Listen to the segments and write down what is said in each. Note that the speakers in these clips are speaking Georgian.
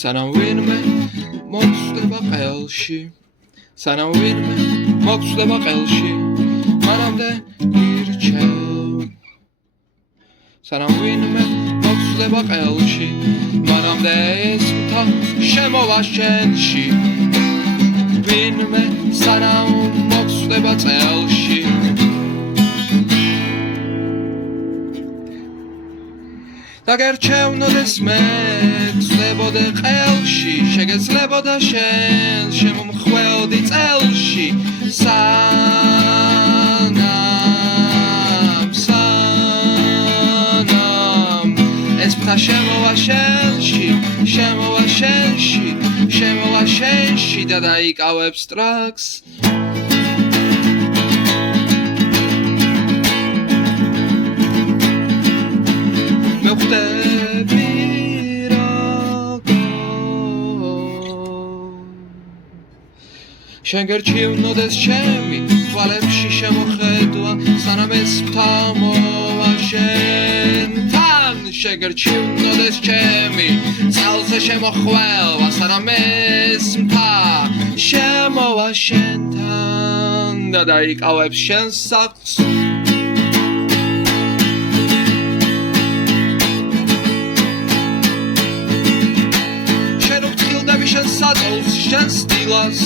სანამ ვინმე მოგწდება ყელში სანამ ვინმე მოგწდება ყელში მანამდე ირჩევ სანამ ვინმე მოგწდება ყელში მანამდე ეს მთა შემოვა შენში ვინმე სანამ მოგწდება წელში დაგერჩევნოდეს მე გწდებოდე ყელში შეგეძლებოდა შენ შემომხვეოდი წელში სანამ ეს მთა შემოვა შენში და დაიკავებს ტრაქს შენ გერჩივნოდეს ჩემი თვალებში შემოხედვა სანამ ეს მთა მოვა შენთან შენ გერჩივნოდეს ჩემი წელზე შემოხველვა სანამ ეს მთა შემოვა შენთან და დაიკავებს შენს საყს შენ უფრთხილდები შენ საწოლს შენ სტილას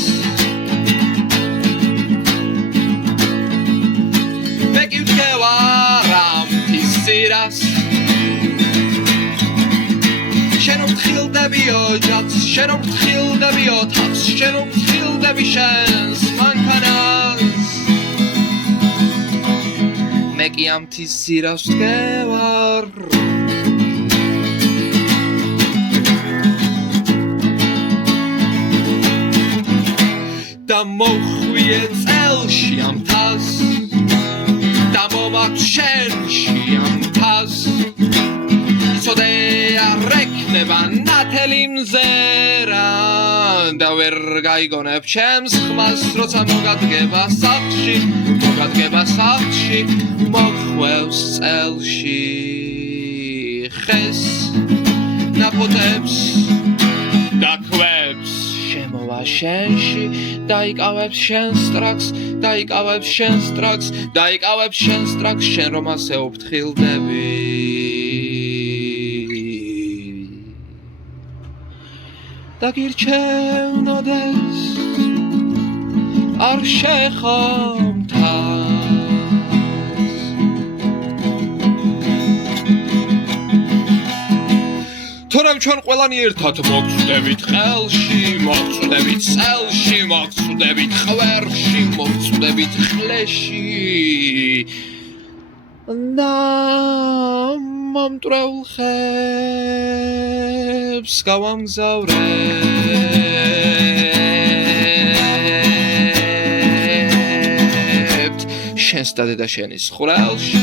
შენ უფრთხილდები ოჯახს შენ უფრთხილდები ოთახს შენ უფრთხილდები შენს მანქანას მე კი ამ მთის სირავს ვდგევარ და მოხვიე წელში ამ მთას და მომაქვს შენში ამ მთას იცოდე არ ეკნება ნათელი მზერა და ვერ გაიგონებ ჩემს ხმას როცა მოგადგება სახლში მოხვევს წელში ხეს ნაფოტებს გაქვებს შემოვა შენში დაიკავებს შენს ტრაქს შენ რომ ასე უფრთხილდები და გირჩევნოდეს არ შეხამთას თორემ ჩვენ ყველანი ერთად მოგწდებით ყელში მოგწდებით წელში მოგწდებით ხვერში მოგწდებით ხლეში და მომტრეულ ხებს გავამგზავრებთ შენს და დედა შენის ხვრელში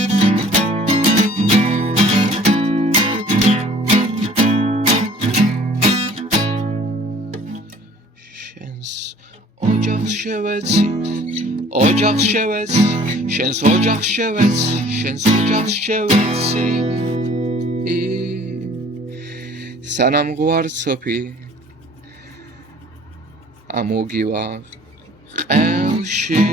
შენს ოჯახს შევეცით შენს ოჯახს შევეცი სანამ გვარცოფი ამოგივა ყელში